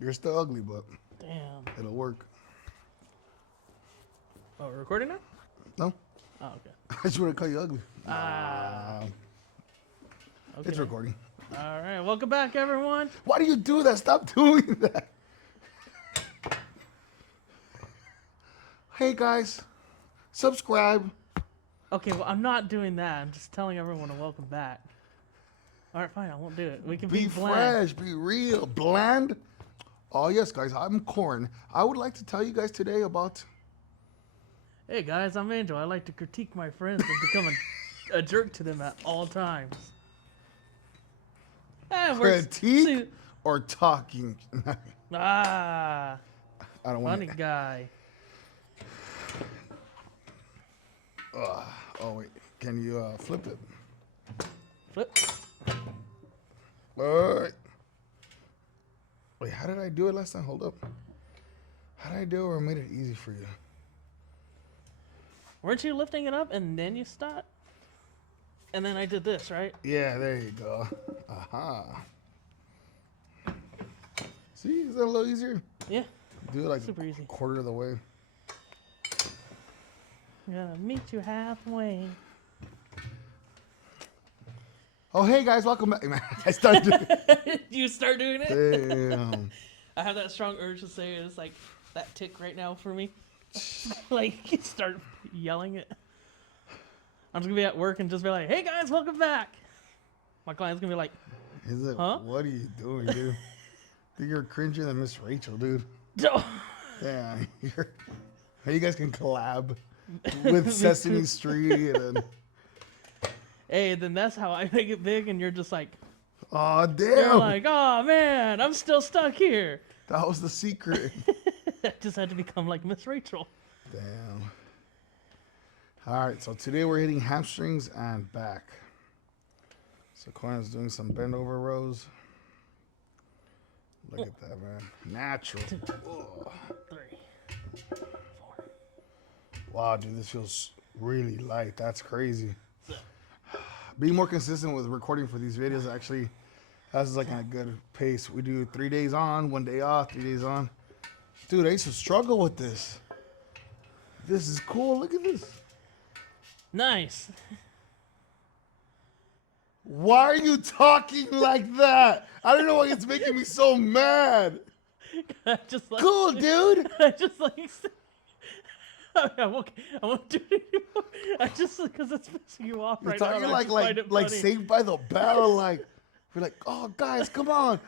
You're still ugly, but Damn. it'll work. Oh, we're recording now? No? Oh, okay. I just want to call you ugly. Okay. It's recording. All right. Welcome back, everyone. Why do you do that? Stop doing that. Hey, guys. Subscribe. Okay, well, I'm not doing that. I'm just telling everyone to welcome back. All right, fine. I won't do it. We can Be be bland. fresh. Be real. Bland. Oh, yes, guys. I'm Corin. I would like to tell you guys today about... Hey, guys. I'm Angel. I like to critique my friends and become a jerk to them at all times. critique or talking. Ah, I don't want funny guy. Oh, wait. Can you flip it? Flip. All right. Wait, how did I do it last time? Hold up. How did I do it or made it easy for you? Weren't you lifting it up and then you start? And then I did this, right? Yeah, there you go. Aha. See, is that a little easier? Yeah. Do it like Super easy. a quarter of the way. I'm gonna meet you halfway. Oh, hey guys, welcome back. Man, I started doing it. You start doing it? Damn. I have that strong urge to say it. It's like that tick right now for me. Like, start yelling it. I'm just gonna be at work and just be like, hey guys, welcome back. My client's gonna be like, Is it? Huh? What are you doing, dude? Think you're cringier than Miss Rachel, dude. no. Damn. You guys can collab with Sesame Street and... Hey, then that's how I make it big, and you're just like, Oh, you're damn. like, oh man, I'm still stuck here. That was the secret. I just had to become like Miss Rachel. Damn. All right, so today we're hitting hamstrings and back. So Corin's doing some bend over rows. Look at that, man. Natural. Oh. 3, 4. Wow, dude, this feels really light. That's crazy. Being more consistent with recording for these videos actually has like a good pace. We do 3 days on, 1 day off, 3 days on. Dude, I used to struggle with this. This is cool. Look at this. Nice. Why are you talking like that? I don't know why it's making me so mad. I just like Cool, dude. I just like. I won't do it anymore. I just because it's pissing you off You're right now. talking and I just find it like funny. Saved by the Bell. Like we're like, oh guys, come on.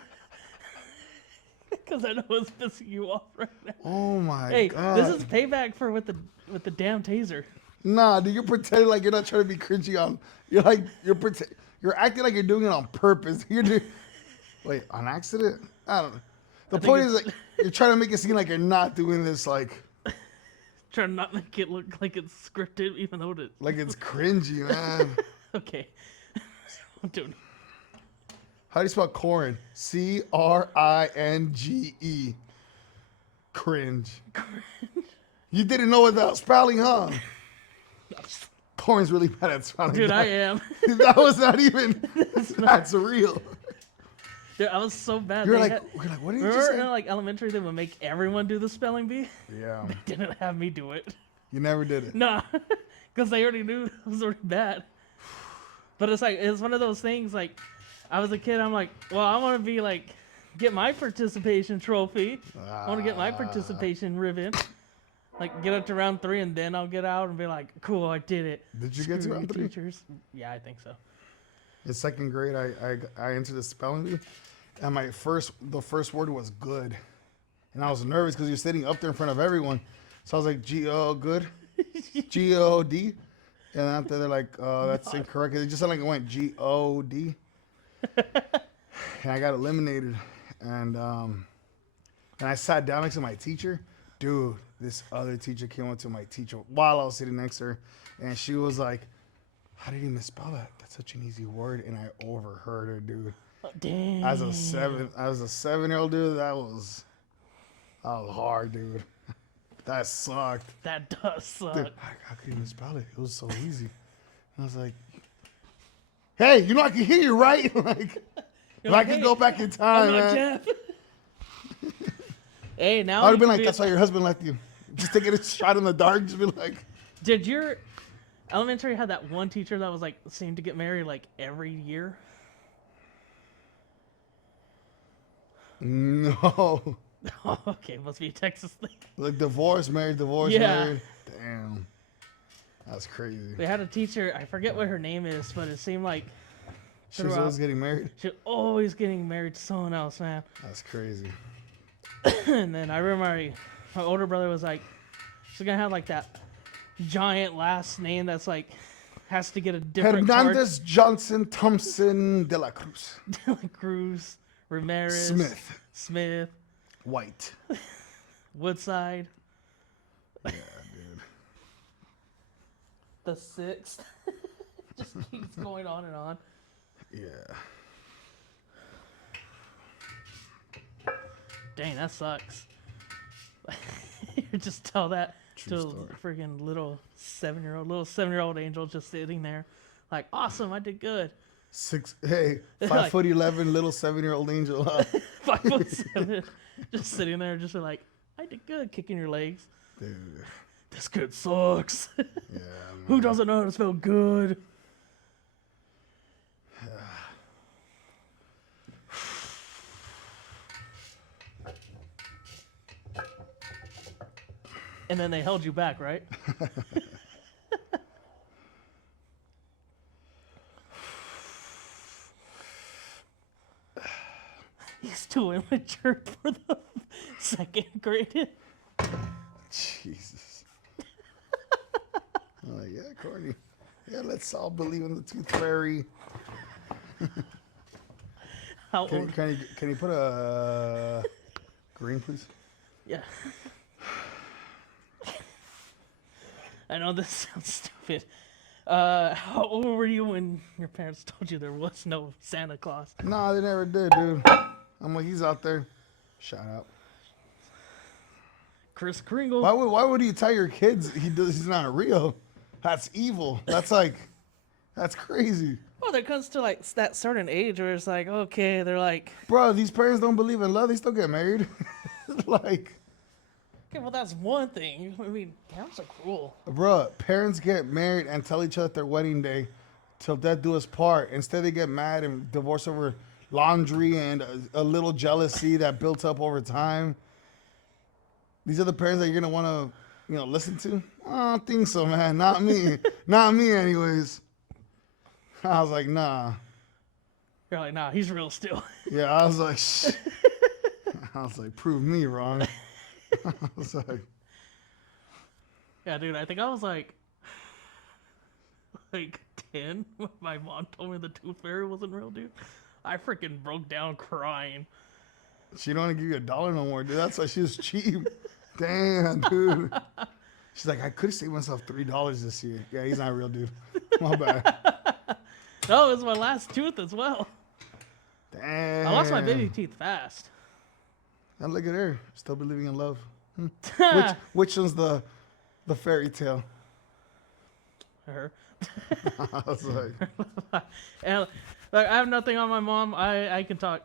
Because I know it's pissing you off right now. Oh my Hey, god. this is payback for with the damn taser. Nah, dude, you're pretending like you're not trying to be cringy on. You're like you're acting like you're doing it on purpose. You're doing. Wait, on accident? I don't know. The point is like you're trying to make it seem like you're not doing this like Trying to not make it look like it's scripted, even though it. like it's cringy, man. Okay. I'm doing it. How do you spell Corin? Cringe. Cringe. You didn't know what that was spelling, huh? Corin's really bad at spelling. Dude, that. I am. That was not even. That's real. Dude, I was so bad. You're They like, had- what did you remember just in say? like elementary they would make everyone do the spelling bee? Yeah, They didn't have me do it. you never did it. Nah, because they already knew it was already bad. But it's like it's one of those things. Like I was a kid. I'm like, well, I want to be like, get my participation trophy. I want to get my participation ribbon. Like get up to round 3 and then I'll get out and be like, cool, I did it. Did you get to Screw round you, 3? teachers. Yeah, I think so. In second grade, I entered the spelling bee, and the first word was good, and I was nervous because you're sitting up there in front of everyone, so I was like good, G-O-D, and after they're like that's incorrect. It just sounded like it went G-O-D, and I got eliminated, and I sat down next to my teacher. Dude, this other teacher came up to my teacher while I was sitting next to her, and she was like, how did you misspell that? That's such an easy word. And I overheard her, dude. Oh, dang. As a 7-year-old dude, that was hard, dude. That sucked. That does suck. Dude, how could you misspell it? It was so easy. And I was like, hey, you know I can hear you, right? Like, if I could go back in time, I'm not man. Jeff. Hey, now I would you have been can like, be that's why your husband left you. Just taking a shot in the dark. Just be like, Did your elementary have that one teacher that was like seemed to get married like every year? no. Oh, okay, must be a Texas thing. Like divorce, married, divorce, Yeah. married. Damn. That's crazy. We had a teacher, I forget what her name is, but it seemed like She was throughout always getting married. she was always getting married to someone else, man. That's crazy. And then I remember my older brother was like, she's gonna have like that giant last name that's like has to get a different Hernandez, Johnson, Thompson, De La Cruz. like Cruz, Ramirez, Smith, White. Woodside, Yeah, dude. the sixth. Just keeps going on and on. Yeah. Dang, that sucks. You just tell that True to story. a freaking little 7-year-old angel just sitting there, like, awesome, I did good. 5'11", little 7-year-old angel. Huh? 5'7", just sitting there, just like, I did good, kicking your legs. Dude. This kid sucks. Yeah. Who Man. doesn't know how to spell good? And then they held you back, right? He's too immature for the second grade. Jesus. I'm like, yeah, Courtney. Yeah, let's all believe in the tooth fairy. How old? Can you put a green, please? Yeah. I know this sounds stupid. How old were you when your parents told you there was no Santa Claus? No, they never did, dude. I'm like, he's out there. Shout out. Chris Kringle. Why would you tell your kids he's not real? That's evil. That's crazy. Well, there comes to like that certain age where it's like, okay, they're like, Bro, these parents don't believe in love. They still get married. Like, okay, well, that's one thing. I mean, parents are cruel. bro, parents get married and tell each other their wedding day till death do us part. Instead, they get mad and divorce over laundry and a little jealousy that built up over time. These are the parents that you're going to want to, listen to? I don't think so, man. Not me. Not me, anyways. I was like, nah. You're like, nah, he's real still. Yeah, I was like, I was like, prove me wrong. I was like, Yeah, dude, I think I was like 10 when my mom told me the tooth fairy wasn't real, dude. I freaking broke down crying. she don't want to give you $1 no more, dude. That's why she was cheap. Damn, dude. She's like, I could have saved myself $3 this year. Yeah, he's not real, dude. My bad. No, it was my last tooth as well. Damn. I lost my baby teeth fast. And look at her, still believing in love. Which one's the fairy tale? Her. I was like, And like, I have nothing on my mom. I can talk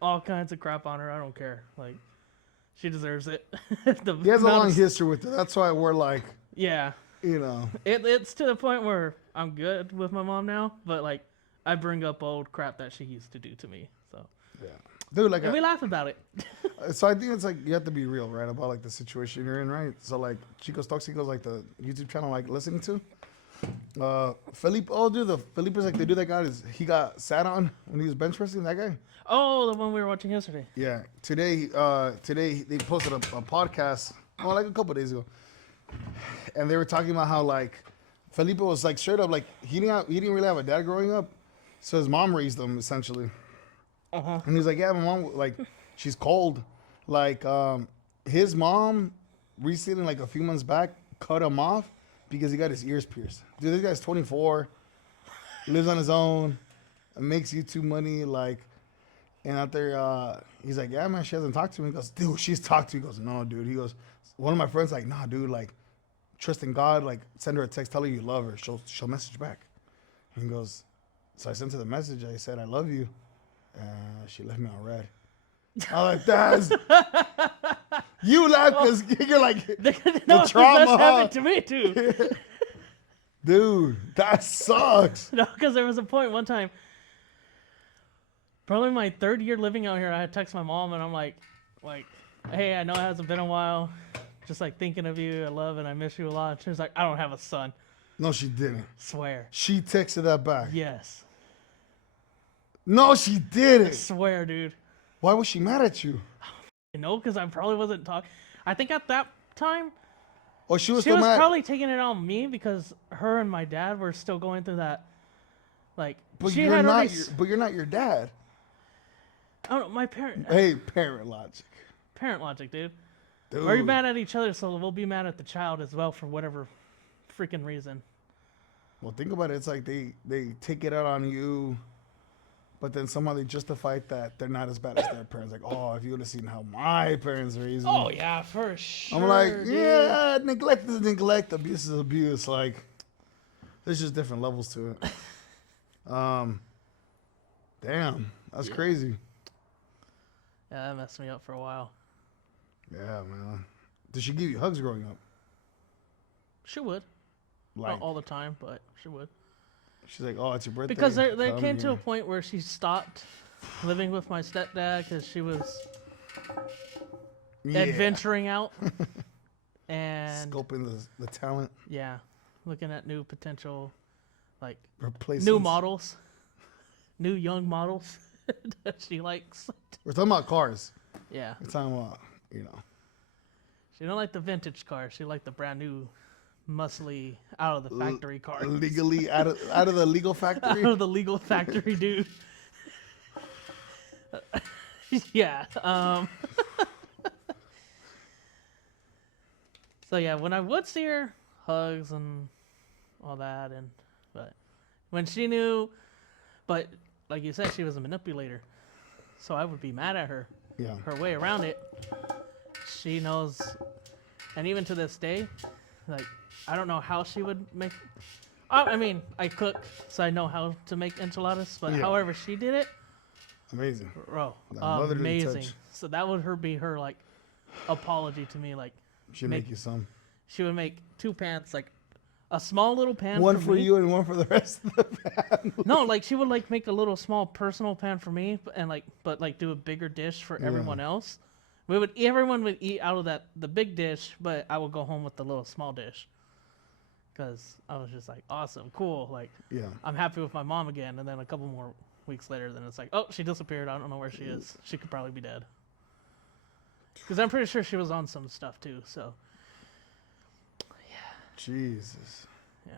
all kinds of crap on her. I don't care. Like, she deserves it. he has a long history with it. That's why we're like, Yeah. It's to the point where I'm good with my mom now, but like I bring up old crap that she used to do to me. So yeah, dude, like, and we laugh about it. so I think it's like you have to be real, right, about like the situation you're in, right? So like Chico's Toxicos, like the YouTube channel, like listening to. Felipe, oh dude, the Felipe's like the dude that he got sat on when he was bench pressing, that guy. Oh, the one we were watching yesterday. Yeah, today they posted a podcast, like a couple days ago, and they were talking about how like Felipe was like straight up like he didn't really have a dad growing up, so his mom raised him essentially. And he was like, yeah, my mom, like, she's cold. Like, his mom recently, like a few months back, cut him off because he got his ears pierced. Dude, this guy's 24, lives on his own, makes YouTube money, like, and out there, he's like, yeah, man, she hasn't talked to me. He goes, dude, she's talked to me. He goes, no, dude. He goes, one of my friends like, nah, dude, like, trust in God, like, send her a text, tell her you love her. She'll message back. And he goes, so I sent her the message. I said, I love you. She left me on red. I'm like, that's you laugh because you're like No, the trauma, that's huh? happened to me too. Dude, that sucks. No, because there was a point one time, probably my 3rd year living out here, I had text my mom and I'm like, hey, I know it hasn't been a while, just like thinking of you, I love and I miss you a lot. And she was like, I don't have a son. No, she didn't. Swear. She texted that back. Yes. No, she I didn't. swear, dude. Why was she mad at you? You know, because I probably wasn't talking. I think at that time, Oh, she was she still was mad. probably taking it on me because her and my dad were still going through that. Like, But she you're had not. already. But you're not your dad. I don't know, my parent. Hey, parent logic. Parent logic, dude. Dude. We're mad at each other, so we'll be mad at the child as well for whatever freaking reason. Well, think about it. It's like they take it out on you, but then somehow they justify it that they're not as bad as their parents. Like, oh, if you would have seen how my parents raised me. Oh yeah, for sure. I'm like, dude. yeah, neglect is neglect, abuse is abuse. Like, there's just different levels to it. Damn, that's crazy. Yeah, that messed me up for a while. Yeah, man. Did she give you hugs growing up? She would. Like, Not all the time, but she would. she's like, oh, it's your birthday. Because there Come came to here. a point where she stopped living with my stepdad because she was Yeah. adventuring out and Scoping the talent, yeah, looking at new potential, like replacements. new models, new young models that she likes. We're talking about cars. Yeah, We're talking about, you know. she don't like the vintage cars. She liked the brand new, muscly, out of the factory car. Legally out of the legal Out factory. of the legal factory, dude. Yeah. So yeah, when I would see her, hugs and all that, but when she knew, but like you said, she was a manipulator, so I would be mad at her. Yeah. Her way around it, she knows, and even to this day, like I don't know how she would make. I mean, I cook, so I know how to make enchiladas. But Yeah. however she did it, Amazing. bro, That motherly amazing. touch. So that would be her like apology to me. Like She'll make you some. she would make 2 pans, like a small little pan. One for for me. you and one for the rest of the family. No, like she would like make a little small personal pan for me, and but do a bigger dish for everyone else. Everyone would eat out of the big dish, but I would go home with the little small dish. Because I was just like, awesome, cool. Like, Yeah. I'm happy with my mom again. And then a couple more weeks later, then it's like, oh, she disappeared. I don't know where she is. She could probably be dead. Because I'm pretty sure she was on some stuff too. So, Jesus. yeah.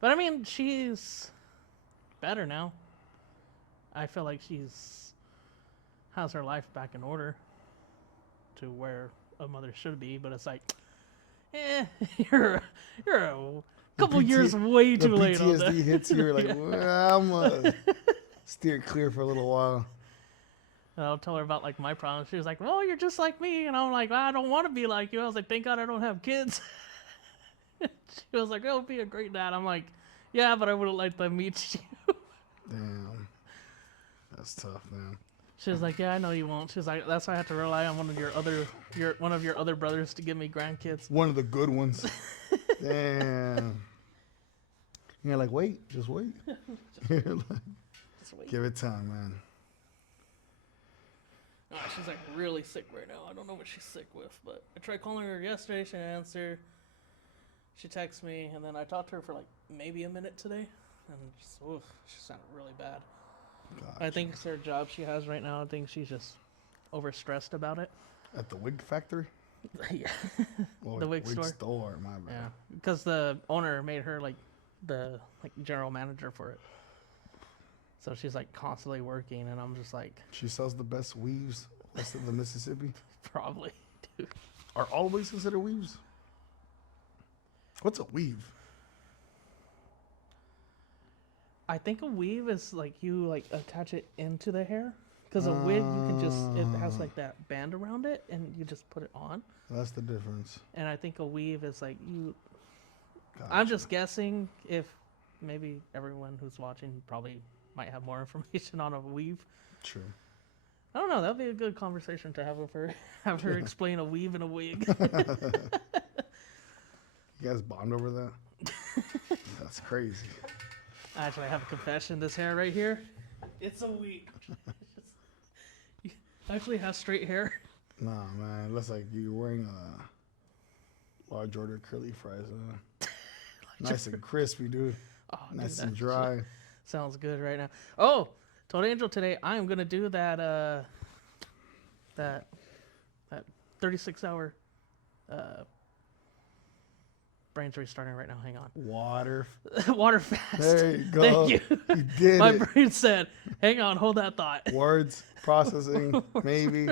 But I mean, she's better now. I feel like has her life back in order to where a mother should be. But it's like, you're a couple years way The too late on that. PTSD hits you. You're like, well, I'm gonna steer clear for a little while. And I'll tell her about like my problems. She was like, "Well, you're just like me," and I'm like, "I don't want to be like you." I was like, "Thank God I don't have kids." She was like, "Oh, be a great dad." I'm like, "Yeah, but I wouldn't like them meet you." Damn. That's tough, man. She was like, "Yeah, I know you won't." She was like, "That's why I have to rely on one of your other brothers to give me grandkids." One of the good ones. Damn. You're like, wait, just wait. You're like, Just wait. give it time, man. Oh, she's like really sick right now. I don't know what she's sick with, but I tried calling her yesterday. She didn't answer. She texted me, and then I talked to her for like maybe a minute today, and just, oof, she sounded really bad. Gotcha. I think it's her job she has right now. I think she's just overstressed about it. At the wig factory? Yeah. Well, The wig store. My bad. Yeah, because the owner made her like the general manager for it. So she's like constantly working, and I'm just like, She sells the best weaves west of the Mississippi. probably, dude. Are all wigs considered weaves? What's a weave? I think a weave is like you like attach it into the hair. Because a wig, you can just, it has like that band around it, and you just put it on. That's the difference. And I think a weave is like you, Gotcha. I'm just guessing if maybe everyone who's watching probably might have more information on a weave. True. I don't know. That'd be a good conversation to have with her. Have her explain a weave and a wig. You guys bond over that? That's crazy. Actually, I have a confession. This hair right here, it's a weave. You actually have straight hair. Nah, man. It looks like you're wearing a large order curly fries. Nice and crispy, dude. Oh, Nice dude, and that dry. shit sounds good right now. Oh, told Angel today I am gonna do that that 36-hour brain's restarting right now. Hang on. Water. Water fast. There you go. Thank you. You did My it. brain said, "Hang on, hold that thought." Words processing, maybe.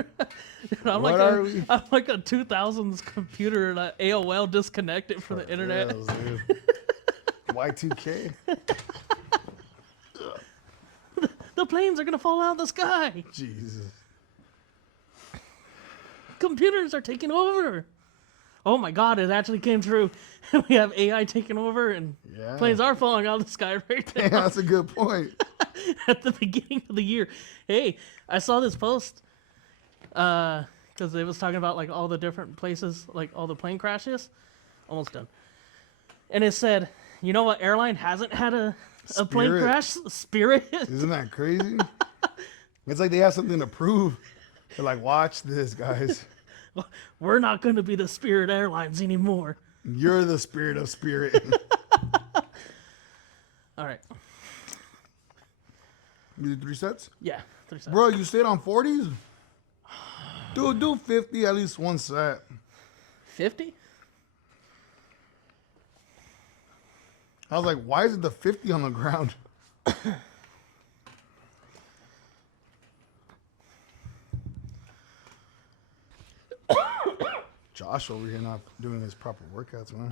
I'm What like are we? I'm like a 2000s computer that AOL disconnected from the internet. Reals, dude. Y2K. The planes are gonna fall out of the sky. Jesus. Computers are taking over. Oh my God! It actually came true. We have AI taking over, and Yeah. planes are falling out of the sky right now. Yeah, that's a good point. At the beginning of the year. Hey, I saw this post because it was talking about like all the different places, like all the plane crashes. Almost done. And it said, you know what airline hasn't had a plane Spirit. crash? Spirit. Isn't that crazy? It's like they have something to prove. They're like, watch this, guys. We're not going to be the Spirit Airlines anymore. You're the spirit of spirit. All right. You did 3 sets? Yeah. 3 seconds. Bro, you stayed on 40s? Dude, do 50 at least one set. 50? I was like, why is it the 50 on the ground? Josh over here not doing his proper workouts, man.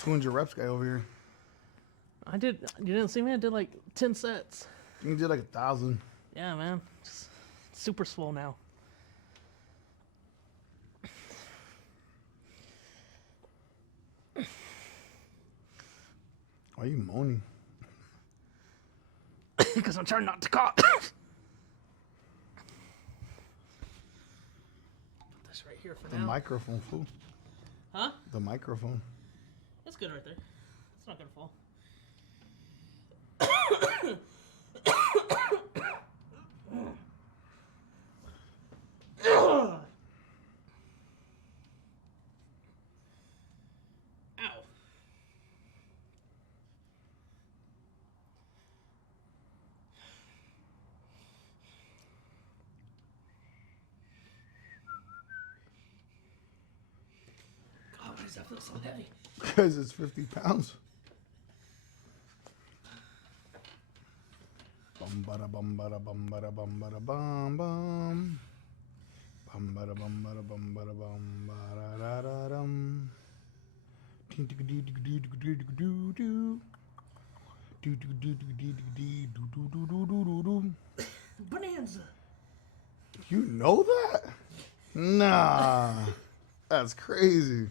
200 reps guy over here. I did. You didn't see me? I did like 10 sets. You did like 1,000. Yeah, man. Just super swole now. Why are you moaning? Because I'm trying not to cough. This right here for The now. microphone, fool. Huh? The microphone. That's good right there. It's not gonna fall. Ow. God, why does that feel so heavy? Because it's 50 pounds. Bum bada bum bada bum bada bum bada bum bum. Bum bada bum bada bum bada bum bada da da dum. Doo doo doo doo doo doo doo doo. Doo doo doo doo doo doo doo doo doo doo doo doo. Bonanza. You know that? Nah. That's crazy.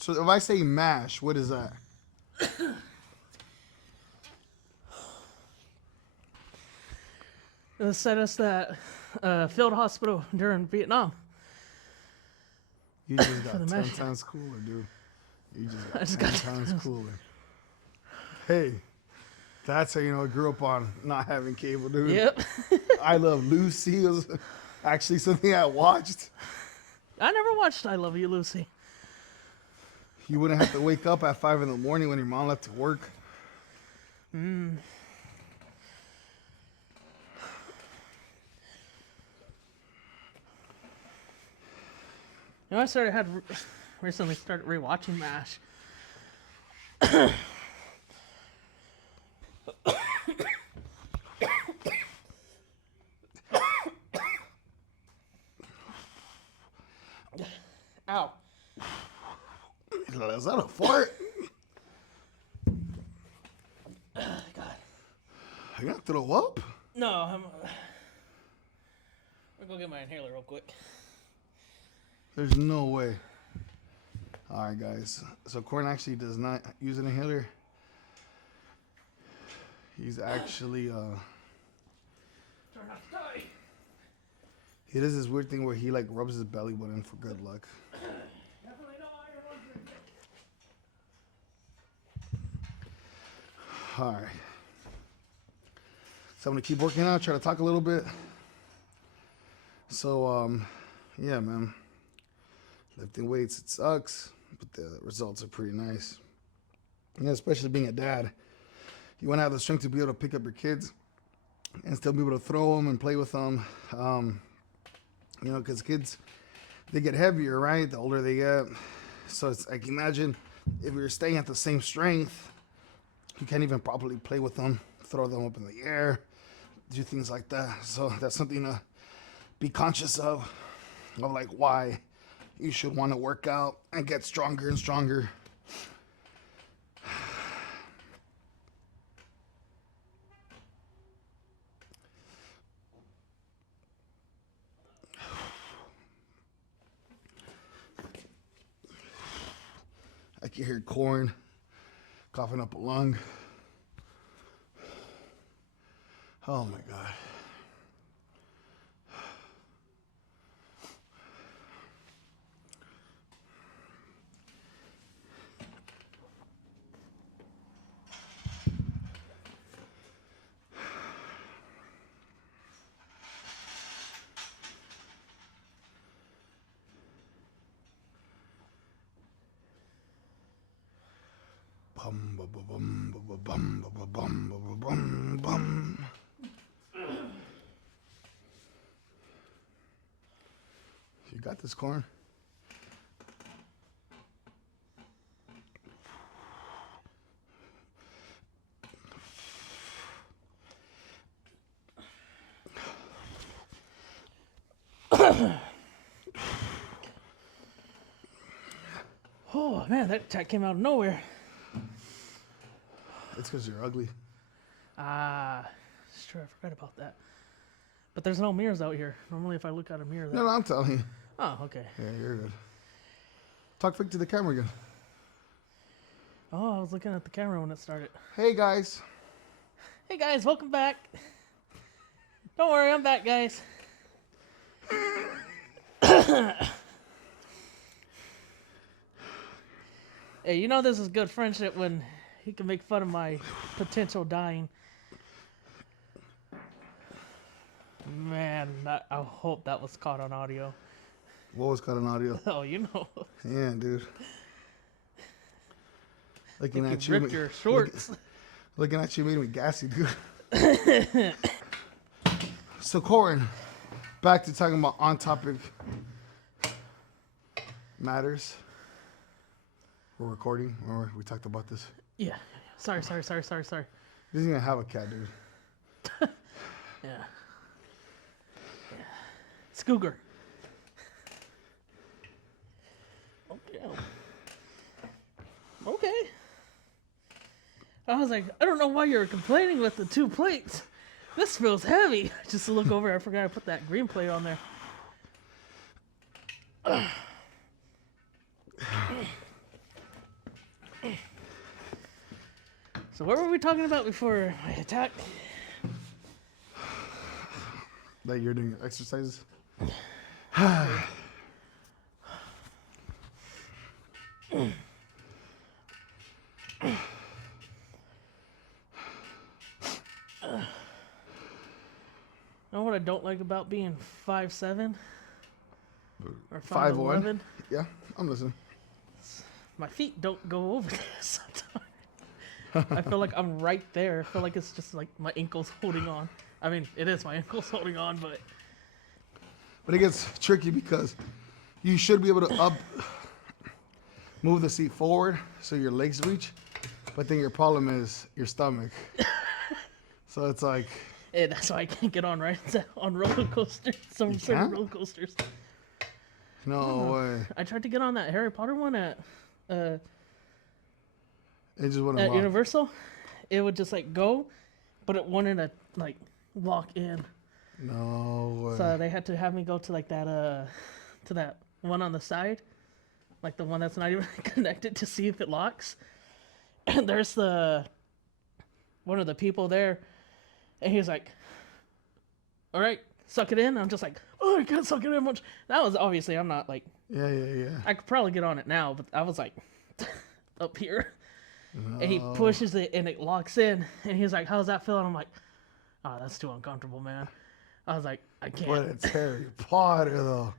So if I say mash, what is that? It said us that field hospital during Vietnam. You just got the 10 mash. times cooler, dude. You just I got just 10 got times cooler. Hey, that's how you know I grew up on not having cable, dude. Yep. I Love Lucy was actually something I watched. I never watched I Love You, Lucy. You wouldn't have to wake up at 5 in the morning when your mom left to work. You know, recently started rewatching MASH. Ow. Is that a fart? God. Are you gonna throw up? No, I'm gonna go get my inhaler real quick. There's no way. All right, guys. So Corin actually does not use an inhaler. He's actually Try not to die. he does this weird thing where he like rubs his belly button for good luck. Definitely no iron on drink. All right. So I'm gonna keep working out, try to talk a little bit. So yeah, man. Lifting weights, it sucks, but the results are pretty nice. Yeah, especially being a dad. You want to have the strength to be able to pick up your kids and still be able to throw them and play with them. You know, because kids, they get heavier, right? The older they get. So it's like, imagine if you're staying at the same strength, you can't even properly play with them, throw them up in the air, do things like that. So that's something to be conscious of like why you should want to work out and get stronger and stronger. I can hear Corin coughing up a lung. Oh my God. Bum, bum, bum, bum, bum, bum, bum, bum, bum. You got this, Corin. Oh man, that attack came out of nowhere. It's because you're ugly. It's true. I forgot about that. But there's no mirrors out here. Normally, if I look out a mirror, No, I'm telling you. Oh, okay. Yeah, you're good. Talk fake to the camera again. Oh, I was looking at the camera when it started. Hey, guys. Hey guys, welcome back. Don't worry, I'm back, guys. Hey, you know this is good friendship when he can make fun of my potential dying. Man, I hope that was caught on audio. What was caught on audio? Oh, you know. Yeah, dude. Looking You at you. ripped your shorts. Looking at you made me gassy, dude. So, Corin, back to talking about on-topic matters. We're recording. Remember, we talked about this. Yeah. Sorry. He doesn't even have a cat, dude. Yeah. Scooger. Okay. Okay. I was like, I don't know why you're complaining with the 2 plates. This feels heavy. Just to look over, I forgot I put that green plate on there. So what were we talking about before I attacked? That you're doing exercises? You know what I don't like about being 5'7"? Or 5'1"? 5'11"? Yeah, I'm listening. My feet don't go over there sometimes. I feel like I'm right there. I feel like it's just like my ankle's holding on. I mean, it is my ankle's holding on, but... But it gets tricky because you should be able to move the seat forward so your legs reach, but then your problem is your stomach. So it's like... Yeah, that's why I can't get on on roller coasters. Some certain can't? roller coasters. No way. I tried to get on that Harry Potter one at It just wouldn't at lock. Universal. It would just like go, but it wanted to like lock in. No way. So they had to have me go to like that to that one on the side, like the one that's not even connected to see if it locks. And there's the one of the people there, and he was like, "All right, suck it in." I'm just like, "Oh, I can't suck it in much." That was obviously I'm not like. Yeah. I could probably get on it now, but I was like up here, No. and he pushes it and it locks in, and he's like, "How's that feel?" And I'm like, "Oh, that's too uncomfortable, man." I was like, "I can't." But it's Harry Potter though.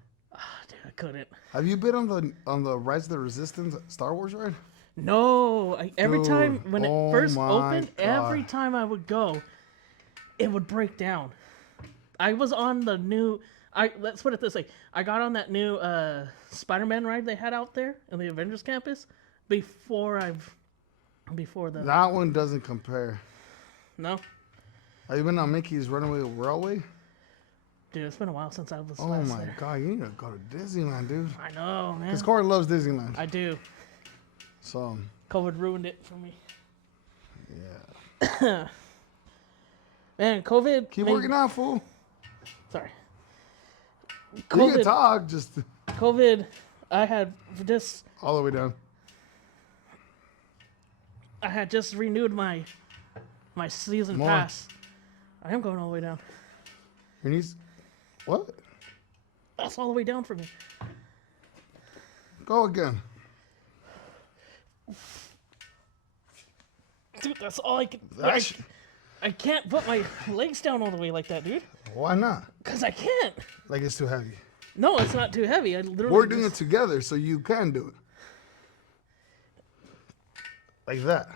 Dude, I couldn't. Have you been on the Rise of the Resistance Star Wars ride? No, every time Dude, when it oh first my opened, every God. time I would go, it would break down. I was on the new. Let's put it this way: I got on that new Spider-Man ride they had out there in the Avengers campus before the That one doesn't compare. no, Have you been on Mickey's Runaway Railway? dude, it's been a while since I was Oh last my there. God, you need to go to Disneyland, dude. I know, man. Because Corin loves Disneyland. I do. So, COVID ruined it for me. yeah. Man, COVID. Keep made- working out, fool. Sorry. You can COVID. talk, just COVID. I had this. all the way down. I had just renewed my season More. pass. I am going all the way down. Your knees. What? That's all the way down for me. Go again. Dude, that's all I can. That's, I can't put my legs down all the way like that, dude. why not? Because I can't. Like it's too heavy. No, it's not too heavy. I literally. We're doing it just- together, so you can do it. Like that.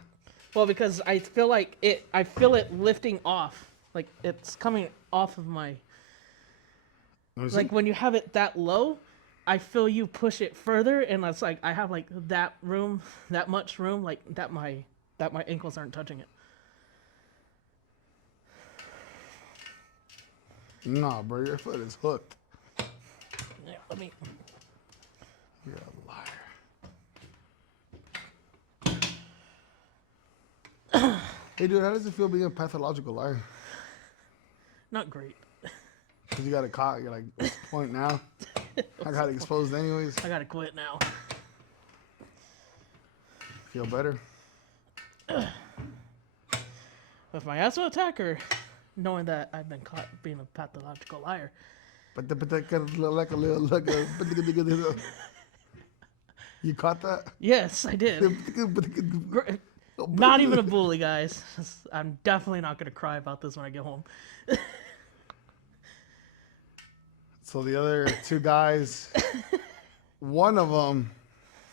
Well, because I feel like it. I feel it lifting off. Like it's coming off of my. Let me see. Like when you have it that low, I feel you push it further, and it's like I have like that much room, like that my ankles aren't touching it. Nah, bro, your foot is hooked. Yeah, let me. You're a liar. Hey, dude, how does it feel being a pathological liar? Not great. Because you got it caught. You're like, what's the point now? I got exposed anyways. I gotta quit now. Feel better? With my asthma attacker, knowing that I've been caught being a pathological liar. But that kind of like a little. You caught that? Yes, I did. Not even a bully, guys. I'm definitely not gonna cry about this when I get home. So the other two guys, one of them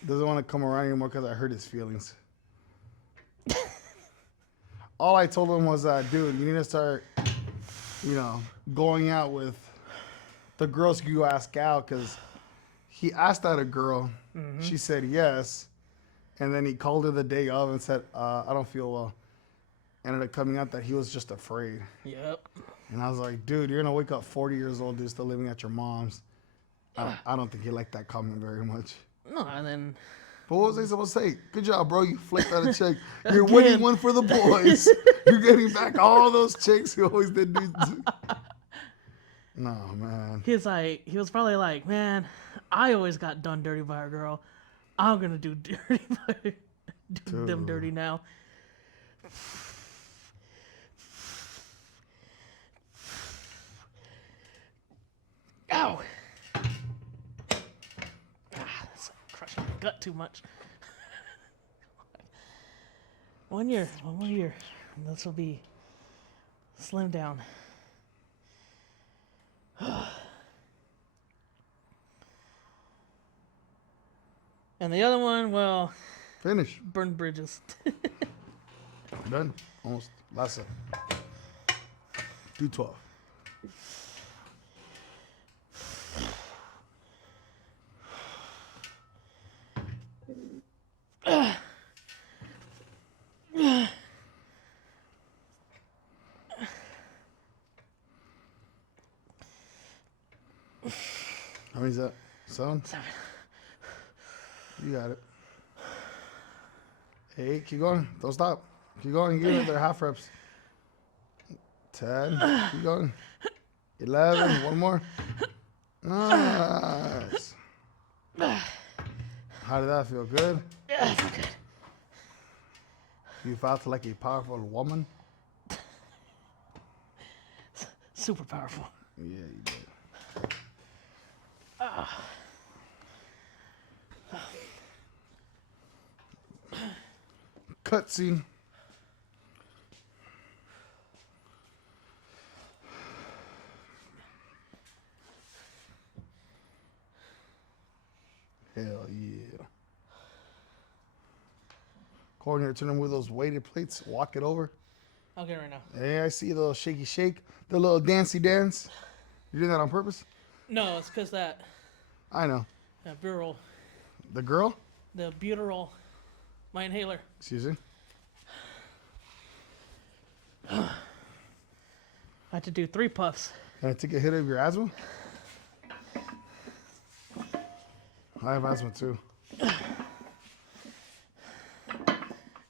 doesn't want to come around anymore because I hurt his feelings. All I told him was, dude, you need to start, going out with the girls you ask out, because he asked out a girl. Mm-hmm. She said yes. And then he called her the day of and said, I don't feel well. Ended up coming out that he was just afraid. Yep. And I was like, dude, you're going to wake up 40 years old, dude, still living at your mom's. I don't think he liked that comment very much. No, and then. But what was I supposed to say? Good job, bro. You flicked out a chick. You're winning one for the boys. You're getting back all those chicks who always did. No, man. He was probably like, man, I always got done dirty by a girl. I'm going to do them dirty now. Ow! That's crushing my gut too much. One more year. This will be slimmed down. And the other one, well, Finish. burn bridges. Done. Almost. Last set. Do 12. How many is that? 7? 7. You got it. 8. Keep going. Don't stop. Keep going. Give it their half reps. 10. Keep going. 11. One more. Nice. How did that feel? Good? Yeah, that's good. You felt like a powerful woman? Super powerful. Yeah, you did. Cutscene. Hell yeah. Corin, here, turn them with those weighted plates. Walk it over. Okay, right now. Hey, I see the little shaky shake. The little dancey dance. You doing that on purpose? No, it's because that I know. butyrol, The girl? the butyrol, my inhaler. Excuse me. I had to do 3 puffs. Can I take a hit of your asthma? I have asthma too.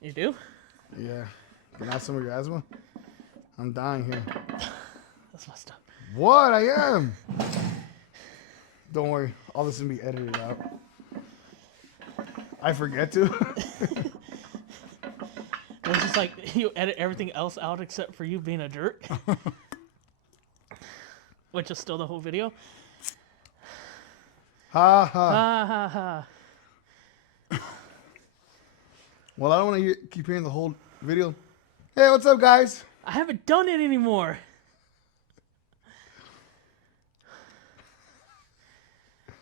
You do? Yeah. Can I have some of your asthma? I'm dying here. That's messed up. What? I am. Don't worry. All this is going to be edited out. I forget to. It's just like you edit everything else out except for you being a jerk. Which is still the whole video. Ha ha. Ha ha ha. Well, I don't want to keep hearing the whole video. Hey, what's up, guys? I haven't done it anymore.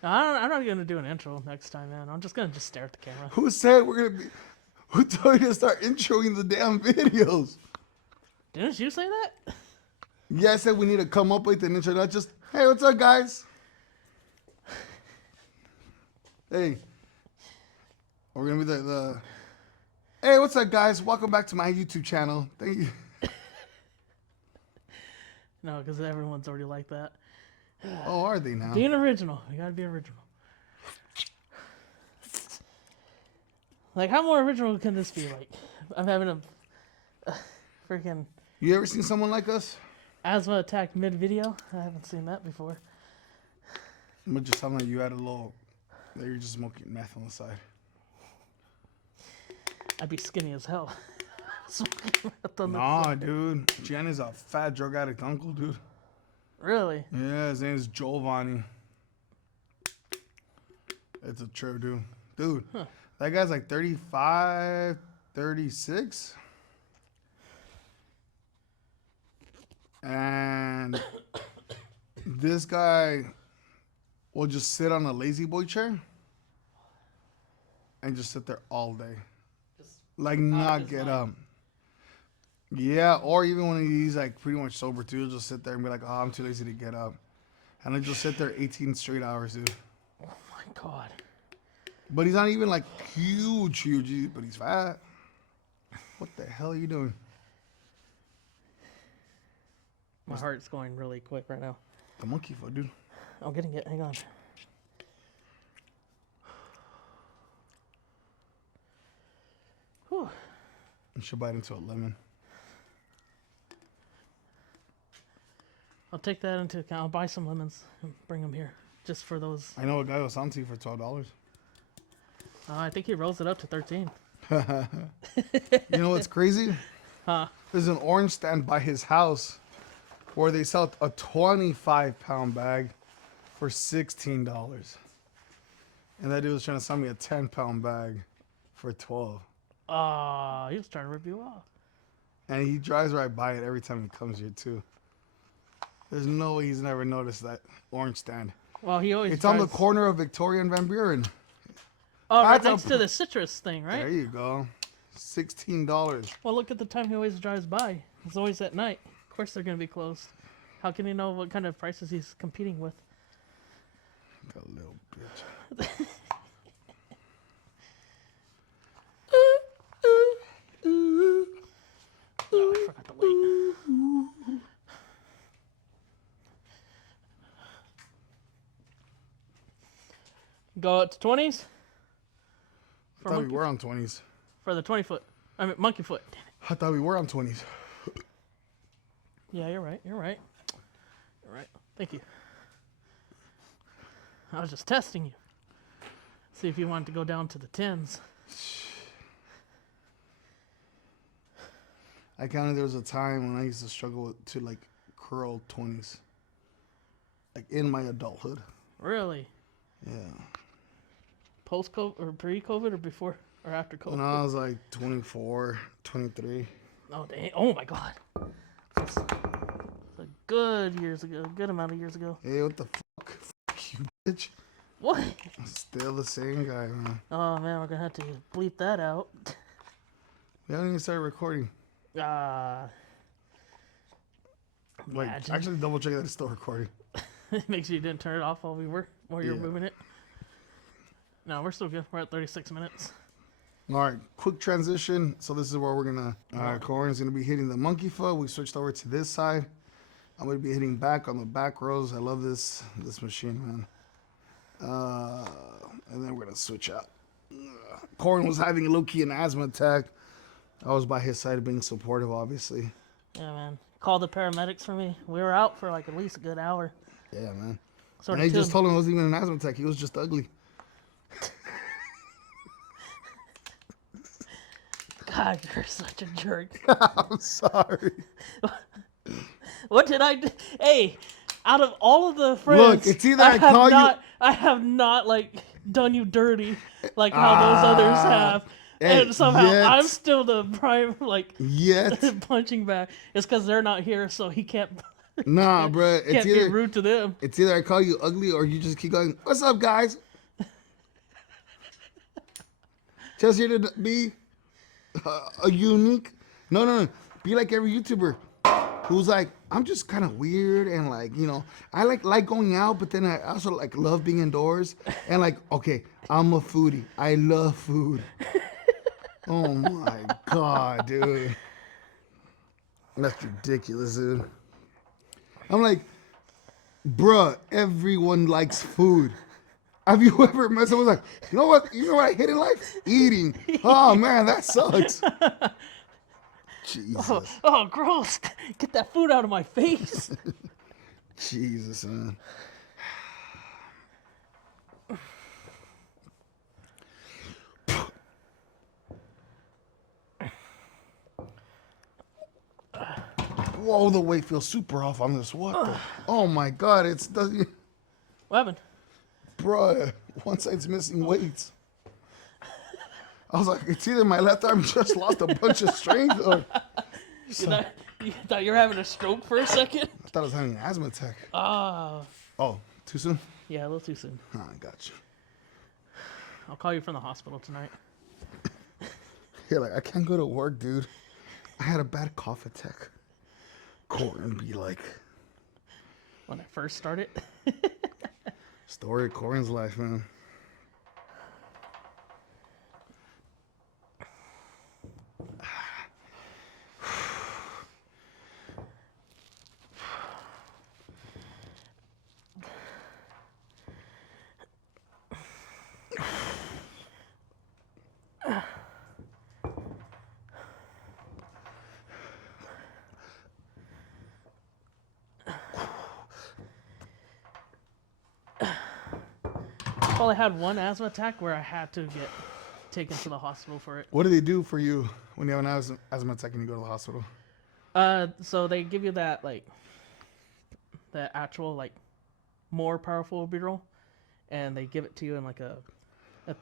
No, I'm not going to do an intro next time, man. I'm just going to stare at the camera. Who said we're going to be... Who told you to start introing the damn videos? Didn't you say that? Yeah, I said we need to come up with an intro, not just, hey, what's up, guys? Hey. We're going to be the... Hey, what's up, guys? Welcome back to my YouTube channel. Thank you. No, because everyone's already like that. Oh, are they now? Being original. You got to be original. Like, how more original can this be? Like, I'm having a freaking You ever seen someone like us? asthma attack mid-video. I haven't seen that before. I'm just telling you had a little... That you're just smoking meth on the side. I'd be skinny as hell. Smoking meth on the Nah, side. dude. Gianni's a fat drug addict uncle, dude. Really? Yeah, his name is Giovanni. It's a true dude. Dude, that guy's like 35, 36. And this guy will just sit on a lazy boy chair and just sit there all day. Just Like, of not his get mind. up. Yeah, or even when he's like pretty much sober too, he'll just sit there and be like, oh, I'm too lazy to get up. And he'll just sit there 18 straight hours, dude. Oh my god. But he's not even like huge, but he's fat. What the hell are you doing? My heart's going really quick right now. The monkey foot, dude. I'm getting it. Hang on. Whew. You should bite into a lemon. I'll take that into account. I'll buy some lemons and bring them here. Just for those. I know a guy was on to you for $12. I think he rolls it up to 13. You know what's crazy? Huh. There's an orange stand by his house where they sell a 25-pound bag for $16. And that dude was trying to sell me a 10-pound bag for $12. He was trying to rip you off. And he drives right by it every time he comes here, too. There's no way he's never noticed that orange stand. Well, he always It's on the drives- corner of Victoria and Van Buren. Oh, right That's a- next to the citrus thing, right? There you go. $16. Well, look at the time he always drives by. It's always at night. Of course they're going to be closed. How can you know what kind of prices he's competing with? That little bitch. Oh, I forgot to wait. Go up to 20s? I thought we were on 20s. For the 20 foot. I mean, monkey foot. Damn it. I thought we were on 20s. Yeah, you're right. You're right. You're right. Thank you. I was just testing you. See if you wanted to go down to the 10s. I counted there was a time when I used to struggle to like curl 20s. Like in my adulthood. Really? Yeah. Post-COVID or pre-COVID or before or after COVID? When I was like 24, 23. Oh, dang. Oh, my God. That's a good years ago. Good amount of years ago. Hey, what the fuck? Fuck you, bitch. What? I'm still the same guy, man. Oh, man, we're going to have to bleep that out. We haven't even started recording. Like, Imagine. actually double check that it's still recording. Make sure you didn't turn it off while you were Yeah. moving it. No, we're still good. We're at 36 minutes. All right, quick transition. So this is where we're gonna. Corin's gonna be hitting the monkey foot. We switched over to this side. I'm gonna be hitting back on the back rows. I love this machine, man. And then we're gonna switch out. Corin was having a low-key an asthma attack. I was by his side, being supportive, obviously. Yeah, man. Call the paramedics for me. We were out for like at least a good hour. Yeah, man. Sort And of he just told him it wasn't even an asthma attack. He was just ugly. God, you're such a jerk. I'm sorry. What did I do? Hey, out of all of the friends, Look, it's either I call you- I have not like done you dirty like how those others have. Hey, And somehow yet. I'm still the prime like Yet. punching back. It's because they're not here, so he can't Nah, bruh. can't It's be either rude to them. It's either I call you ugly or you just keep going, what's up, guys? Just here to be a unique. No. Be like every YouTuber who's like, I'm just kind of weird and like, you know, I like going out, but then I also like love being indoors. And like, okay, I'm a foodie. I love food. Oh my God, dude. That's ridiculous, dude. I'm like, bruh, everyone likes food. Have you ever met someone like, you know what I hate in life? Eating. Oh man, that sucks. Jesus. Oh, gross! Get that food out of my face. Jesus, man. Whoa, the weight feels super off on this. What the? Oh my God, What happened? bruh, one side's missing weights. I was like, it's either my left arm just lost a bunch of strength or You thought you were having a stroke for a second? I thought I was having an asthma attack. Oh, Oh, too soon? yeah, a little too soon. Oh, I got you. I'll call you from the hospital tonight. You're like, I can't go to work, dude. I had a bad cough attack. Corin be like, When I first started. story of Corin's life, man. Well, I had one asthma attack where I had to get taken to the hospital for it. What do they do for you when you have an asthma attack and you go to the hospital? So they give you that like, the actual like, more powerful epidural, and they give it to you in like a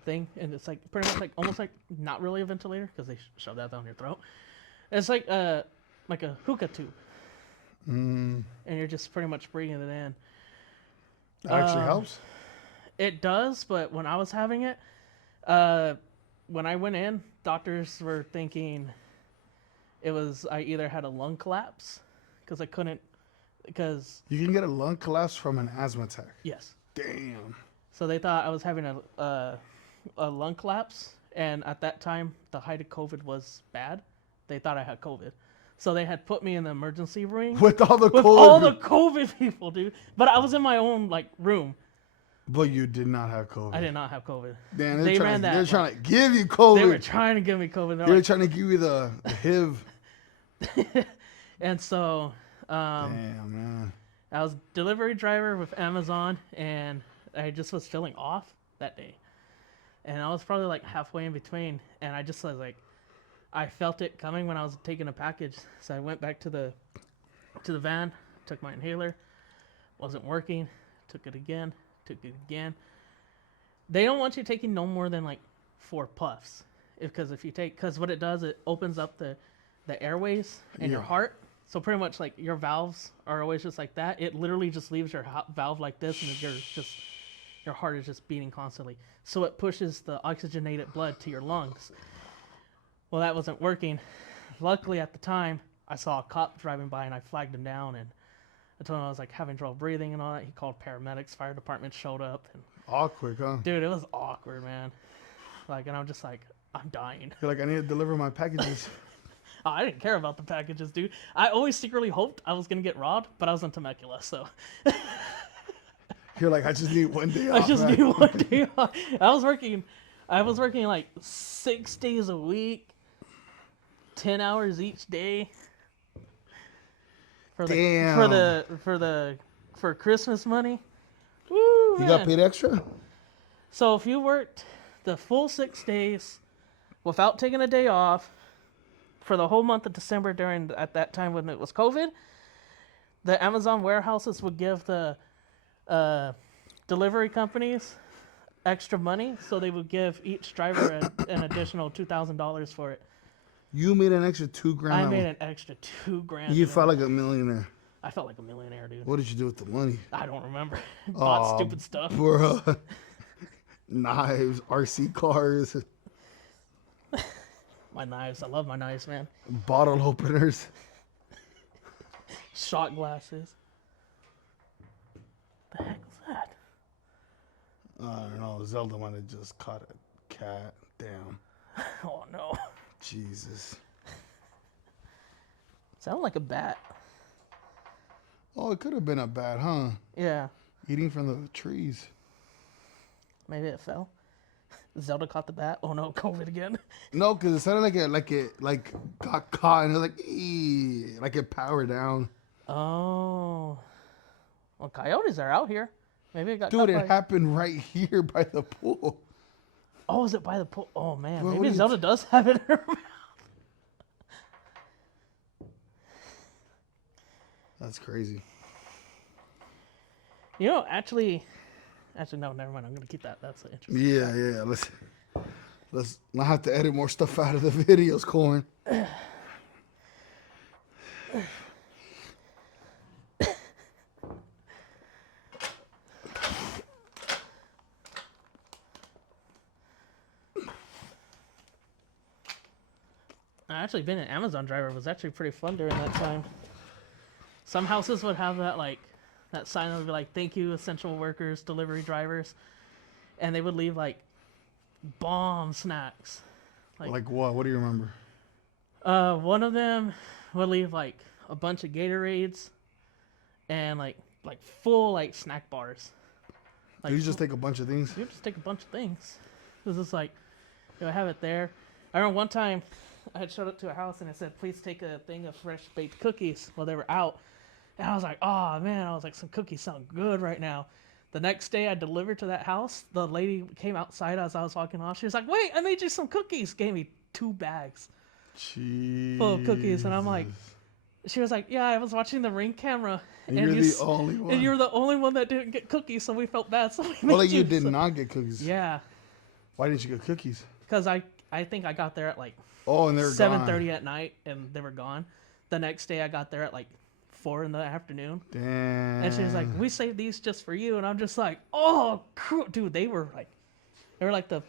thing, and it's like pretty much like almost like not really a ventilator because they shove that down your throat. It's like a hookah tube, and you're just pretty much breathing it in. That actually helps. It does, but when I was having it, when I went in, doctors were thinking I either had a lung collapse because I couldn't, because You can get a lung collapse from an asthma attack. yes. Damn. So they thought I was having a lung collapse, and at that time, the height of COVID was bad. They thought I had COVID. So they had put me in the emergency room With all the with COVID. all the COVID people, dude. But I was in my own like room. But you did not have COVID. I did not have COVID. Damn, They they're ran that, They're trying like- to give you COVID. They were trying to give me COVID. They're They were like, trying to give you the HIV. and so Damn, man. I was delivery driver with Amazon, and I just was filling off that day. And I was probably like halfway in between, and I just was like, I felt it coming when I was taking a package. So I went back to the van, Took my inhaler. Wasn't working. Took it again. Took it again. They don't want you taking no more than like 4 puffs. Because if you take, because what it does, it opens up the airways in your heart. So pretty much like your valves are always just like that. It literally just leaves your valve like this, and your heart is just beating constantly. So it pushes the oxygenated blood to your lungs. Well, that wasn't working. Luckily at the time, I saw a cop driving by and I flagged him down, and I told him I was like having trouble breathing and all that. He called paramedics, fire department showed up. And Awkward, huh? dude, it was awkward, man. Like, and I'm just like, I'm dying. You're like, I need to deliver my packages. Oh, I didn't care about the packages, dude. I always secretly hoped I was gonna get robbed, but I was in Temecula, so You're like, I just need one day I off. just man. need one day off. I was working like 6 days a week, 10 hours each day. For Christmas money. Woo, You man. got paid extra? So if you worked the full 6 days without taking a day off for the whole month of December at that time when it was COVID, the Amazon warehouses would give the delivery companies extra money, so they would give each driver an additional $2,000 for it. You made an extra $2,000. I made an extra $2,000. You felt like a millionaire. I felt like a millionaire, dude. What did you do with the money? I don't remember. Bought stupid stuff. Bruh. Knives, RC cars, My knives. I love my knives, man. bottle openers. Shot glasses. The heck was that? I don't know. Zelda might have just caught a cat. Damn. Oh no. Jesus. Sounded like a bat. Oh, it could have been a bat, huh? Yeah. Eating from the trees. Maybe it fell. Zelda caught the bat. Oh no, COVID again. No, because it sounded like it got caught and it was like, ee, like it powered down. Oh. Well, coyotes are out here. Maybe it got Dude, caught it happened right here by the pool. Oh, is it by the pool? Oh man, Well, what maybe do you Zelda does have it in her mouth. That's crazy. You know, actually, no, never mind. I'm gonna keep that. That's interesting. Yeah. Let's not have to edit more stuff out of the videos, Corin. I actually being an Amazon driver was actually pretty fun during that time. Some houses would have that sign that would be like, "Thank you, essential workers, delivery drivers," and they would leave like bomb snacks. Like what? What do you remember? One of them would leave like a bunch of Gatorades and like full like snack bars. Like, Do you just take a bunch of things? you just take a bunch of things. It was just like, I have it there. I remember one time I had showed up to a house and it said, "Please take a thing of fresh baked cookies," while they were out. And I was like, oh man, I was like, some cookies sound good right now. The next day I delivered to that house. The lady came outside as I was walking off. She was like, "Wait, I made you some cookies." Gave me 2 bags full of cookies. And I'm like, she was like, "Yeah, I was watching the Ring camera. And you're the only one. And you're the only one that didn't get cookies, so we felt bad. So we made Well, like you you did some." not get cookies. Yeah, Why didn't you get cookies? because I think I got there at like Oh, and they're 7:30 at night, and they were gone. The next day I got there at like 4 in the afternoon. Gone. Damn. And she was like, "We saved these just for you." And I'm just like, "Oh, cool. Dude, they were like the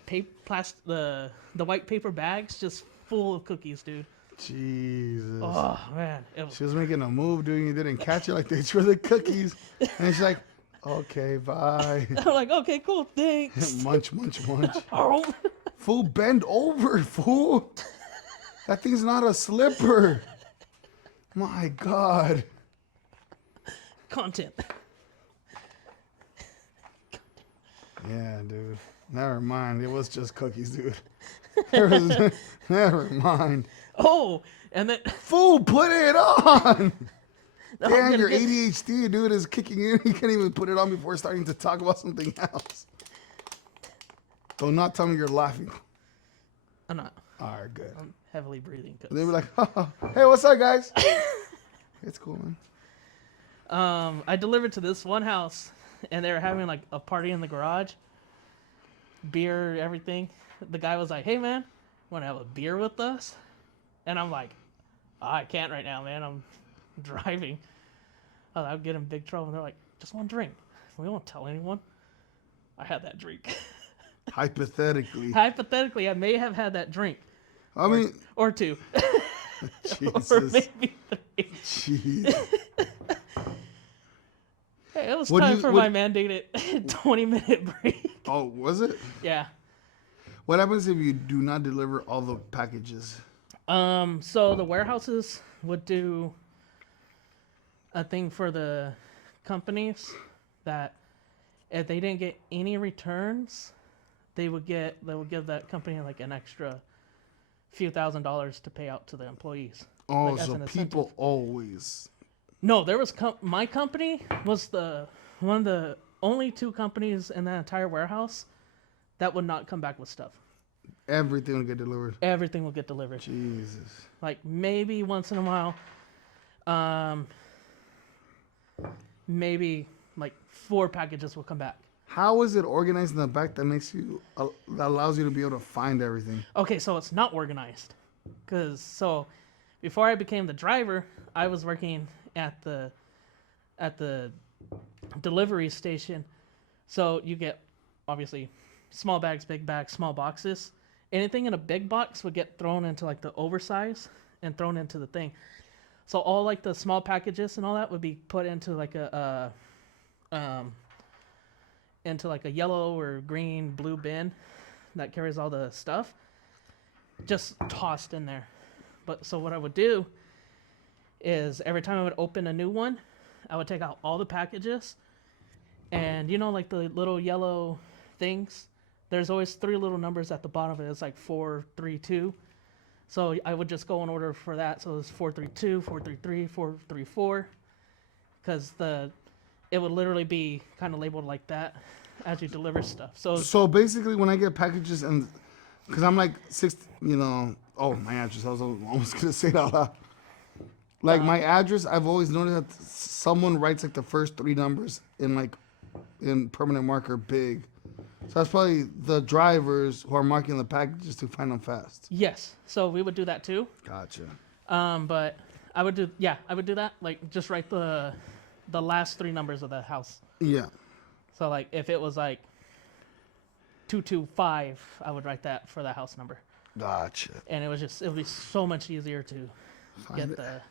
the white paper bags just full of cookies, dude." Jesus. Oh man, She was making a move, dude. You didn't catch it like they threw the cookies. And she's like, okay, bye. I'm like, "Okay, cool, thanks." Munch, munch, munch. Oh. Fool, bend over, fool. That thing's not a slipper. My God. Content. Yeah, dude. Never mind. It was just cookies, dude. Never mind. Oh, and then Fool, put it on. I'm Damn, gonna your get- ADHD, dude, is kicking in. You can't even put it on before starting to talk about something else. Don't not tell me you're laughing. I'm not. All right, good. I'm heavily breathing. 'Cause They were like, hey, what's up, guys? It's cool, man. I delivered to this one house, and they were having like a party in the garage, beer, everything. The guy was like, "Hey man, want to have a beer with us?" And I'm like, oh, "I can't right now, man. I'm driving." I'll get in big trouble. And they're like, "Just one drink. We won't tell anyone." I had that drink. Hypothetically. Hypothetically, I may have had that drink. I mean, or two. Or Jesus. maybe three. Jeez. Hey, it was time for my mandated 20-minute break. Oh, was it? Yeah. What happens if you do not deliver all the packages? So the warehouses would do a thing for the companies that if they didn't get any returns, they would give that company like an extra few $1,000s to pay out to the employees. Oh, like, so people always. No, there was my company was one of the only 2 companies in that entire warehouse that would not come back with stuff. Everything will get delivered. Everything will get delivered. Jesus. Like maybe once in a while, maybe like 4 packages will come back. How is it organized in the back that that allows you to be able to find everything? Okay, so it's not organized, so before I became the driver, I was working at the delivery station. So you get obviously small bags, big bags, small boxes. Anything in a big box would get thrown into like the oversize and thrown into the thing. So all like the small packages and all that would be put into like a yellow or green, blue bin that carries all the stuff, just tossed in there. But so what I would do is every time I would open a new one, I would take out all the packages, and like the little yellow things, there's always 3 little numbers at the bottom of it. It's like 432. So I would just go in order for that. So it's 432, 433, 434, because it would literally be kind of labeled like that as you deliver stuff. So basically, when I get packages, and because I'm like 60, oh, my address. I was almost gonna say it out loud. Like my address, I've always noticed that someone writes like the first 3 numbers in permanent marker big. So that's probably the drivers who are marking the packages to find them fast. Yes. So we would do that too. Gotcha. But I would do that. Like just write the last 3 numbers of the house. Yeah. So like if it was like 225, I would write that for the house number. Gotcha. And it would be so much easier to get the.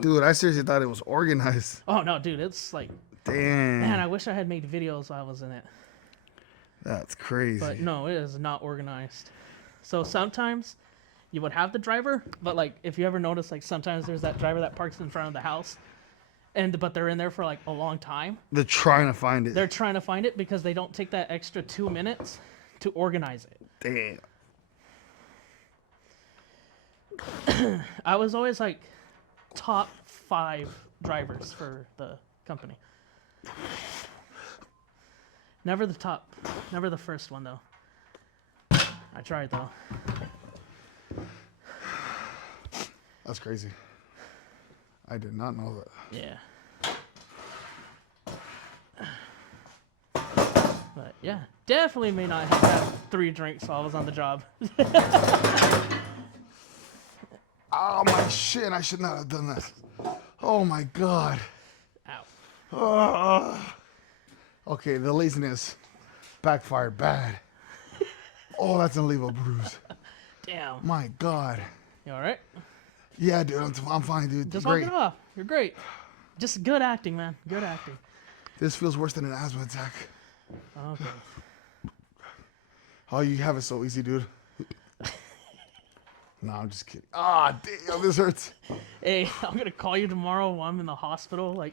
Dude, I seriously thought it was organized. Oh no, dude, it's like. Damn. Man, I wish I had made videos while I was in it. That's crazy. But no, it is not organized. So sometimes you would have the driver, but like if you ever notice, like sometimes there's that driver that parks in front of the house, but they're in there for like a long time. They're trying to find it. They're trying to find it because they don't take that extra 2 minutes to organize it. Damn. I was always like top 5 drivers for the company. Never the top, never the first one though. I tried though. That's crazy. I did not know that. Yeah. But yeah, definitely may not have had 3 drinks while I was on the job. Oh my shit, I should not have done that. Oh my god. Ow. Okay, the laziness backfired bad. Oh, that's an unbelievable bruise. Damn. My god. You alright? Yeah, dude, I'm fine, dude. Just great. walk it off. You're great. Just good acting, man. Good acting. This feels worse than an asthma attack. Okay. Oh, you have it so easy, dude. No, I'm just kidding. Ah, damn, this hurts. Hey, I'm gonna call you tomorrow while I'm in the hospital, like,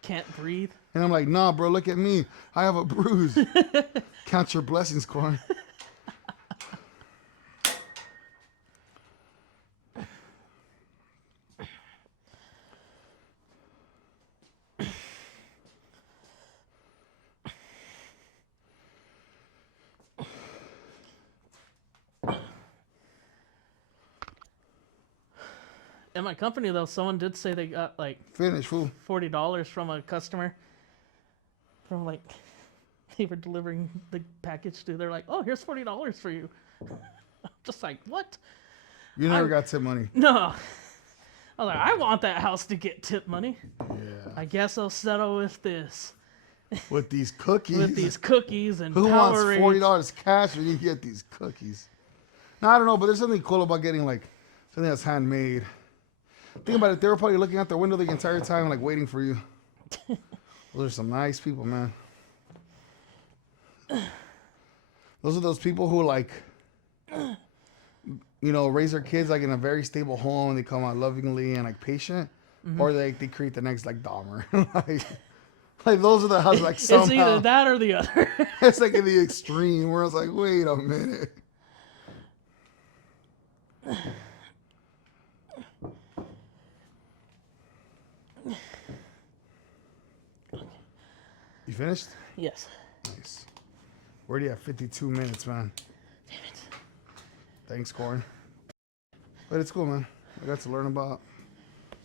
can't breathe. And I'm like, nah, bro, look at me. I have a bruise. Count your blessings, Corin. At my company, though, someone did say they got like Finish, fool. $40 from a customer. From like, they were delivering the package to. They're like, "Oh, here's $40 for you." I'm just like, what? You never got tip money. No. I was like, I want that house to get tip money. Yeah. I guess I'll settle with this. With these cookies. With these cookies and Who wants Powerades. $40 cash when you get these cookies? No, I don't know, but there's something cool about getting like something that's handmade. Think about it. They were probably looking out their window the entire time, like waiting for you. Those are some nice people, man. Those are those people who like, you know, raise their kids like in a very stable home. They come out lovingly and like patient, or they create the next like Dahmer. like those are the husbands. Like somehow It's either that or the other. it's like in the extreme where it's like, wait a minute. You finished? Yes. Nice. We're already at 52 minutes, man. Damn it. Thanks, Corin. But it's cool, man. I got to learn about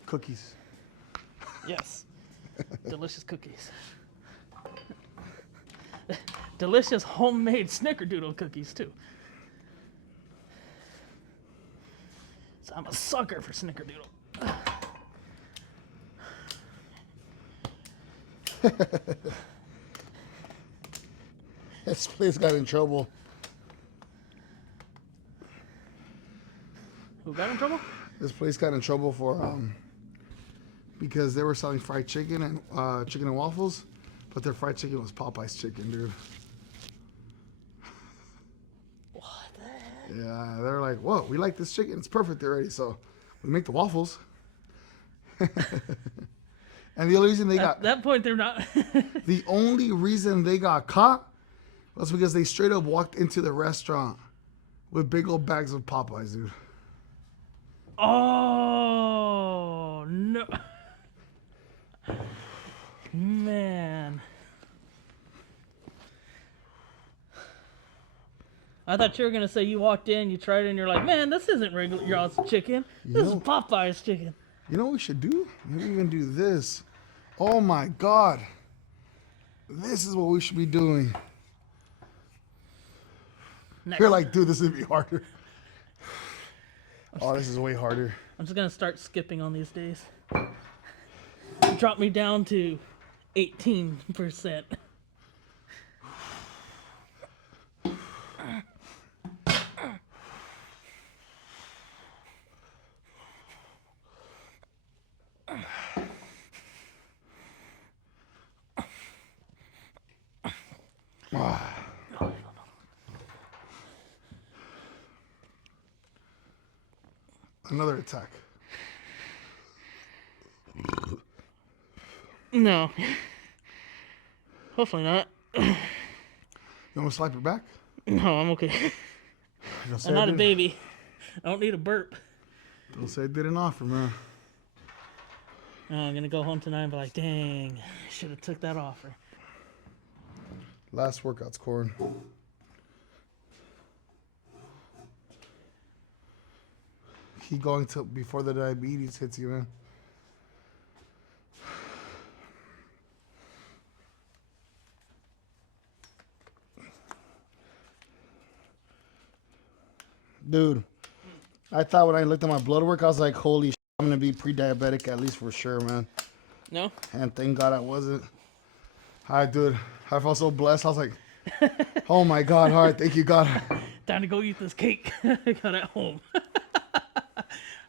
cookies. Yes. Delicious cookies. Delicious homemade snickerdoodle cookies, too. So I'm a sucker for snickerdoodle. This place got in trouble. Who got in trouble? This place got in trouble for because they were selling fried chicken and chicken and waffles, but their fried chicken was Popeye's chicken, dude. What the heck? Yeah, they're like, whoa, we like this chicken. It's perfect already, so we make the waffles. And the only reason they got At that point, they're not. the only reason they got caught was because they straight up walked into the restaurant with big old bags of Popeyes, dude. Oh, no. Man. I thought you were going to say you walked in, you tried it, and you're like, man, this isn't regular y'all's chicken. This is Popeye's chicken. You know what we should do? Maybe even do this. Oh my God. This is what we should be doing. Next. You're like, dude, this would be harder. Oh, this is way harder. I'm just going to start skipping on these days. Drop me down to 18%. Another attack. No. Hopefully not. You want to slap it back? No, I'm okay. I'm not a baby. I don't need a burp. Don't say I didn't offer, man. I'm going to go home tonight and be like, dang, I should have took that offer. Last workouts, Corin. Keep going till before the diabetes hits you, man. Dude, I thought when I looked at my blood work, I was like, holy shit, I'm going to be pre-diabetic at least for sure, man. No? And thank God I wasn't. Hi, dude. I felt so blessed. I was like, oh my God, all right, thank you, God. Time to go eat this cake I got at home.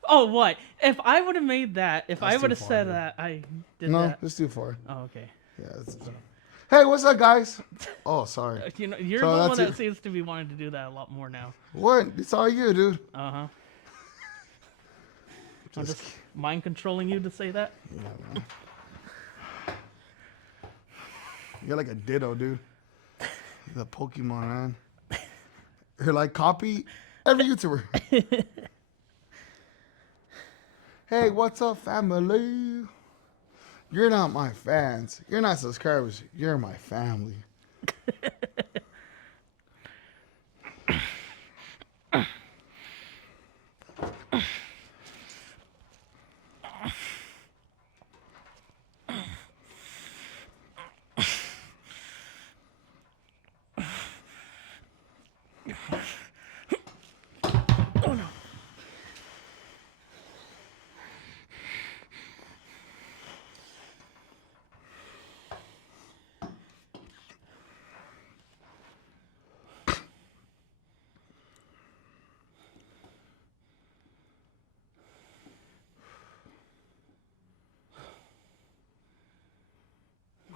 Oh, what? If I would have made that, if That's I would have too far, said dude. that, I did No, that. it's too far. Oh, okay. Yeah. Hey, what's up, guys? Oh, sorry. You know, you're So the that's one that it. seems to be wanting to do that a lot more now. What? It's all you, dude. Uh-huh. I'm just mind controlling you to say that? Yeah, man. You're like a ditto, dude. The Pokemon, man. You're like, copy every YouTuber. Hey, what's up, family? You're not my fans. You're not subscribers. You're my family.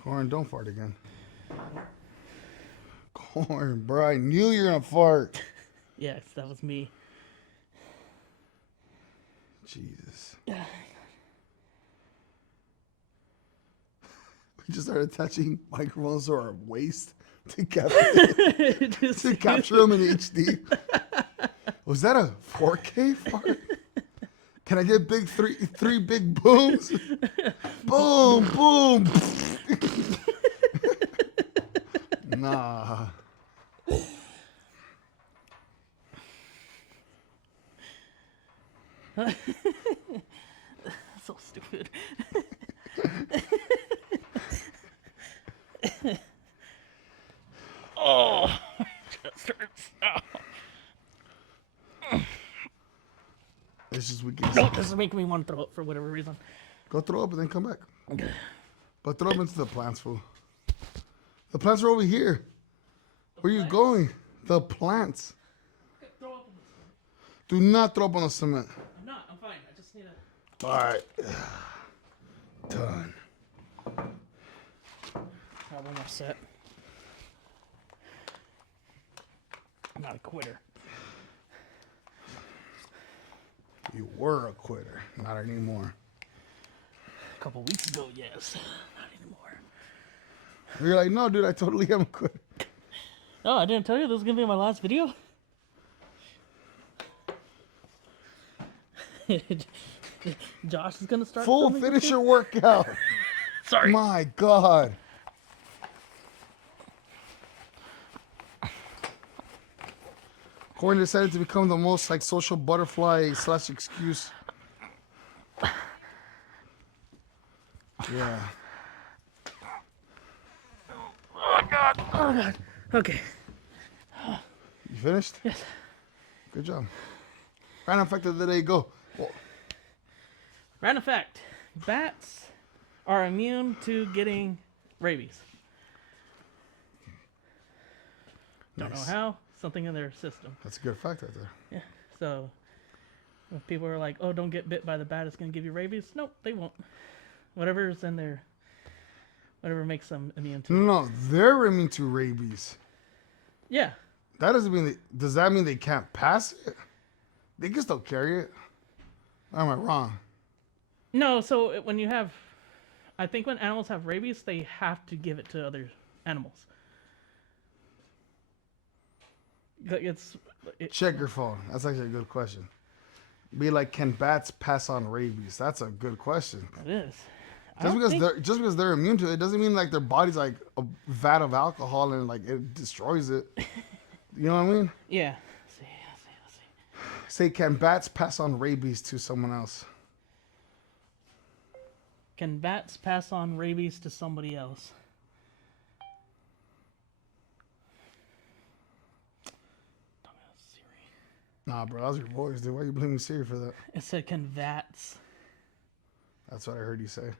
Corin, don't fart again. Corin, bro, I knew you were gonna fart. Yes, that was me. Jesus. We just started touching microphones to our waist to capture them in HD. Was that a 4K fart? Can I get three big booms? Boom, boom. Nah. So stupid. Oh, chest hurts. Oh. It's just we can. No, this is making me want to throw up for whatever reason. Go throw up and then come back. Okay. But throw up into the plants, fool. The plants are over here. Where are you going? The plants. Okay, throw up on this one. Do not throw up on the cement. I'm not. I'm fine. I just need to. All right. Done. Have one more set. I'm not a quitter. You were a quitter. Not anymore. A couple weeks ago, yes. Not anymore. You're like, no, dude, I totally am a quitter. Oh, I didn't tell you this was gonna be my last video. Josh is gonna start. Full filming finish this your workout. Sorry. My God. Corin decided to become the most like social butterfly / excuse. Yeah. Oh God. Oh God. Okay. You finished? Yes. Good job. Random fact of the day, go. Well, Random fact: bats are immune to getting rabies. Don't know nice. how. Something in their system. That's a good fact right there. Yeah. So, if people are like, "Oh, don't get bit by the bat; it's gonna give you rabies," nope, they won't. Whatever's in there, whatever makes them immune to. No, they're immune to rabies. Yeah. That doesn't mean does that mean they can't pass it? They can still carry it. Or am I wrong? No. So when you have, I think when animals have rabies, they have to give it to other animals. Check your phone. That's actually a good question. Be like, can bats pass on rabies? That's a good question. It is. Just because they're immune to it doesn't mean like their body's like a vat of alcohol and like it destroys it. You know what I mean? Yeah. Let's see. Say, can bats pass on rabies to someone else? Can bats pass on rabies to somebody else? Nah, bro, that was your voice, dude. Why you blaming Siri for that? It said, can bats? That's what I heard you say.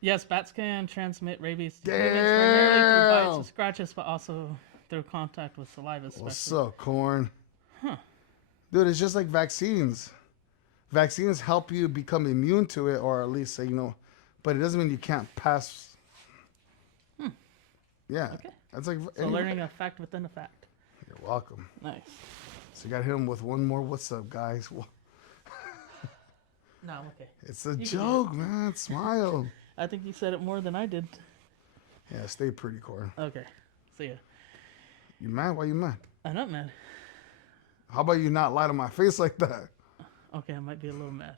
Yes, bats can transmit rabies to Damn! humans primarily through bites and scratches, but also through contact with saliva. Especially. What's up, Corin? Huh. Dude, it's just like vaccines. Vaccines help you become immune to it, or at least, but it doesn't mean you can't pass. Yeah. Okay. That's like So learning a fact within a fact. You're welcome. Nice. So you got to hit him with one more. What's up, guys? No, I'm okay. It's a joke, man. Smile. I think you said it more than I did. Yeah, stay pretty, Corin. Okay. See ya. You mad? Why you mad? I'm not mad. How about you not lie to my face like that? Okay, I might be a little mad.